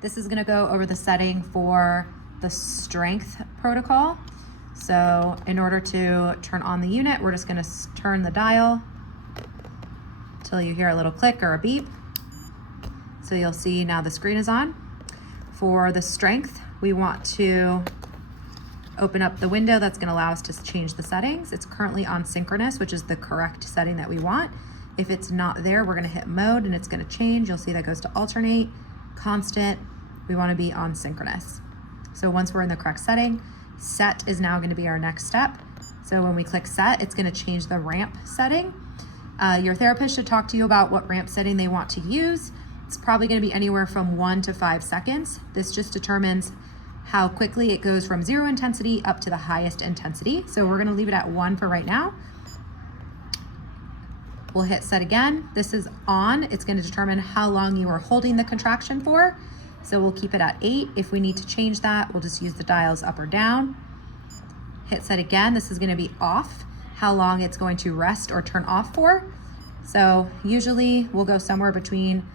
This is gonna go over the setting for the strength protocol. So in order to turn on the unit, we're just gonna turn the dial until you hear a little click or a beep. So you'll see now the screen is on. For the strength, we want to open up the window that's gonna allow us to change the settings. It's currently on synchronous, which is the correct setting that we want. If it's not there, we're gonna hit mode and it's gonna change. You'll see that goes to alternate, constant. We wanna be on synchronous. So once we're in the correct setting, set is now gonna be our next step. So when we click set, it's gonna change the ramp setting. Your therapist should talk to you about what ramp setting they want to use. It's probably gonna be anywhere from 1 to 5 seconds. This just determines how quickly it goes from 0 intensity up to the highest intensity. So we're gonna leave it at 1 for right now. We'll hit set again. This is on. It's gonna determine how long you are holding the contraction for. So we'll keep it at 8. If we need to change that, we'll just use the dials up or down. Hit set again. This is gonna be off, how long it's going to rest or turn off for. So usually we'll go somewhere between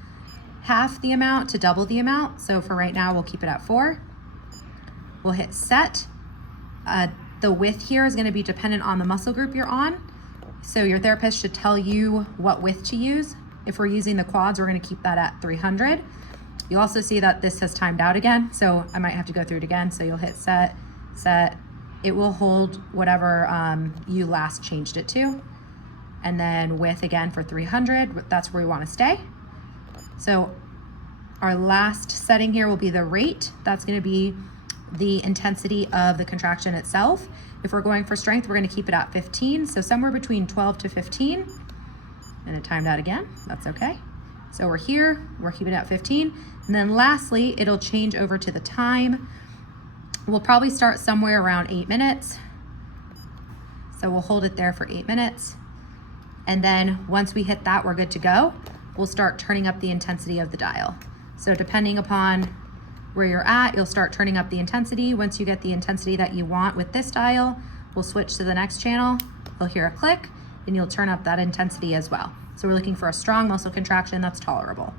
half the amount to double the amount. So for right now, we'll keep it at 4. We'll hit set. The width here is gonna be dependent on the muscle group you're on. So your therapist should tell you what width to use. If we're using the quads, we're gonna keep that at 300. You'll also see that this has timed out again, so I might have to go through it again. So you'll hit set, set. It will hold whatever you last changed it to. And then width again for 300, that's where we wanna stay. So our last setting here will be the rate. That's gonna be the intensity of the contraction itself. If we're going for strength, we're gonna keep it at 15. So somewhere between 12 to 15. And it timed out again, that's okay. So we're here, we're keeping it at 15. And then lastly, it'll change over to the time. We'll probably start somewhere around 8 minutes. So we'll hold it there for 8 minutes. And then once we hit that, we're good to go. We'll start turning up the intensity of the dial. So depending upon where you're at, you'll start turning up the intensity. Once you get the intensity that you want with this dial, we'll switch to the next channel. You'll hear a click and you'll turn up that intensity as well. So we're looking for a strong muscle contraction that's tolerable.